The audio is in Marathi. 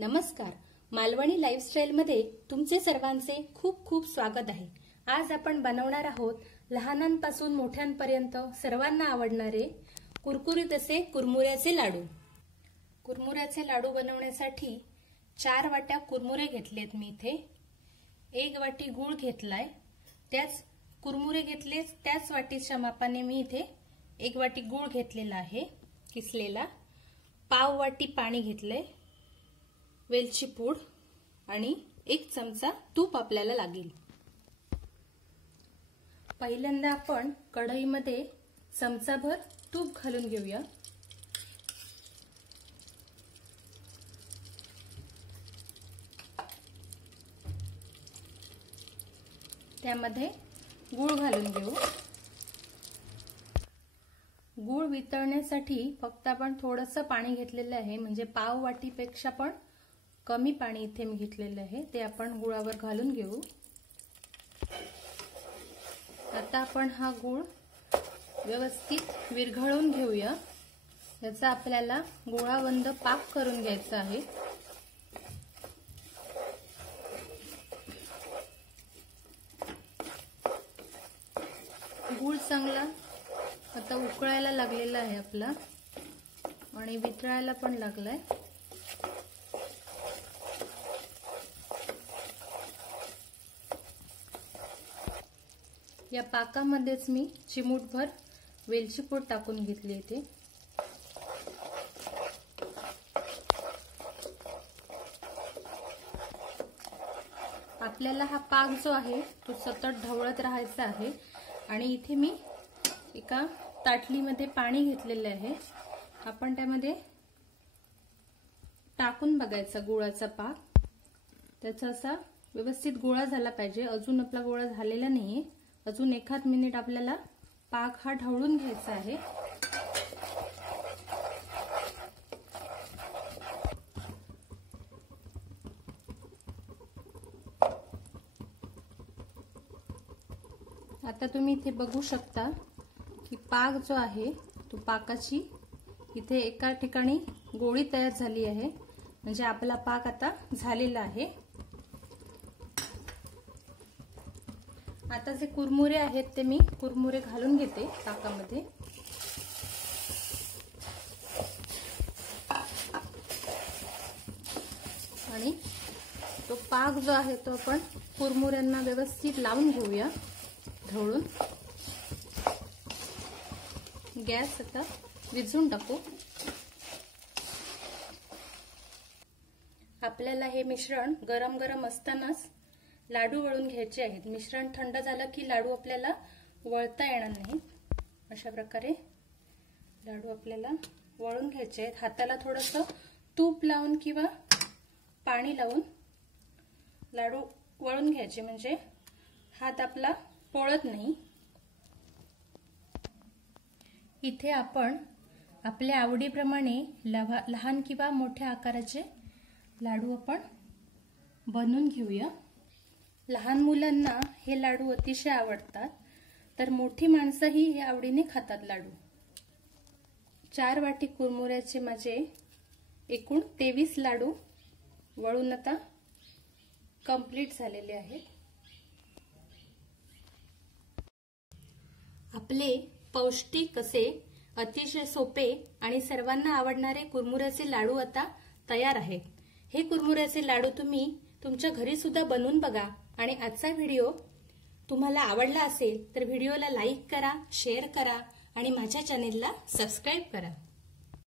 नमस्कार, मालवणी लाईफस्टाईल मध्ये तुमचे सर्वांचे खूप खूप स्वागत आहे। आज आपण बनवणार आहोत लहानांपासून मोठ्यांपर्यंत सर्वांना आवडणारे कुरकुरीत असे कुरमुऱ्याचे लाडू। कुरमुऱ्याचे लाडू बनवण्यासाठी 4 वाट्या कुरमुरे घेतलेत मी इथे। 1 वाटी गूळ घेतलाय, त्याच कुरमुरे घेतले त्याच वाटीच्या मापाने मी इथे 1 वाटी गूळ घेतलेला आहे किसलेला। पाव वाटी पाणी घेतले, वेलची पूड आणि 1 चमचा तूप आपल्याला लागेल। पहिल्यांदा आपण कढईमध्ये चमचाभर तूप घालून घेऊया। त्यामध्ये गूळ घालून घेऊ। गूळ वितळण्यासाठी फक्त आपण थोडंसं पाणी घेतलेलं आहे, म्हणजे पाव वाटीपेक्षा पण कमी पाणी इथे मी घेतलेलं आहे, ते आपण गुळावर घालून घेऊ। आता आपण हा गूळ व्यवस्थित विरघळून घेऊया। याचा आपल्याला गुळावंद पाक करून घ्यायचा आहे। गूळ चांगला आता उकळायला लागलेला आहे आपला आणि वितळायला पण लागलाय। या पाकामध्येच मी चिमूटभर वेलची पूड टाकून घेतली इथे। आपल्याला हा पाक जो आहे तो सतत ढवळत राहायचा आहे आणि इथे मी एका ताटलीमध्ये पाणी घेतलेले आहे। आपण त्यामध्ये टाकून बघायचा गुळाचा पाक, त्याचा असा व्यवस्थित गोळा झाला पाहिजे। अजून आपला गोळा झालेला नाहीये, अजून 1 मिनिट आपल्याला पाक हा ढवळून घ्यायचा आहे। आता तुम्ही इथे बघू शकता की पाक जो आहे तो पाकाची इथे एका ठिकाणी गोळी तयार झाली आहे, म्हणजे आपला पाक आता झालेला आहे। आता जे कुरमुरे आहेत ते मी कुरमुरे घालून घेते पाकामध्ये। आणि तो पाक जो आहे तो आपण कुरमुऱ्यांना व्यवस्थित लावून घेऊया ढवळून। गॅस आता विझून टाकू। आपल्याला हे मिश्रण गरम गरम असतानाच लाडू वळून घ्यायचे आहेत। मिश्रण थंड झालं की लाडू आपल्याला वळता येणार नाही। अशा प्रकारे लाडू आपल्याला वळून घ्यायचे आहेत। हाताला थोडंसं तूप लावून किंवा पाणी लावून लाडू वळून घ्यायचे, म्हणजे हात आपला पोळत नाही। इथे आपण आपल्या आवडीप्रमाणे लहान किंवा मोठ्या आकाराचे लाडू आपण बनवून घेऊया। लहान मुलांना हे लाडू अतिशय आवडतात, तर मोठी माणसंही हे आवडीने खातात लाडू। 4 वाटी कुरमुऱ्याचे माझे एकूण 23 लाडू वळून आता कंप्लीट झालेले आहेत। आपले पौष्टिक असे अतिशय सोपे आणि सर्वांना आवडणारे कुरमुऱ्याचे लाडू आता तयार आहेत। हे कुरमुऱ्याचे लाडू तुम्ही तुमच्या घरी सुद्धा बनवून बघा आणि आजचा व्हिडिओ तुम्हाला आवडला असेल तर व्हिडिओला लाईक करा, शेअर करा आणि माझ्या चॅनेलला सबस्क्राईब करा।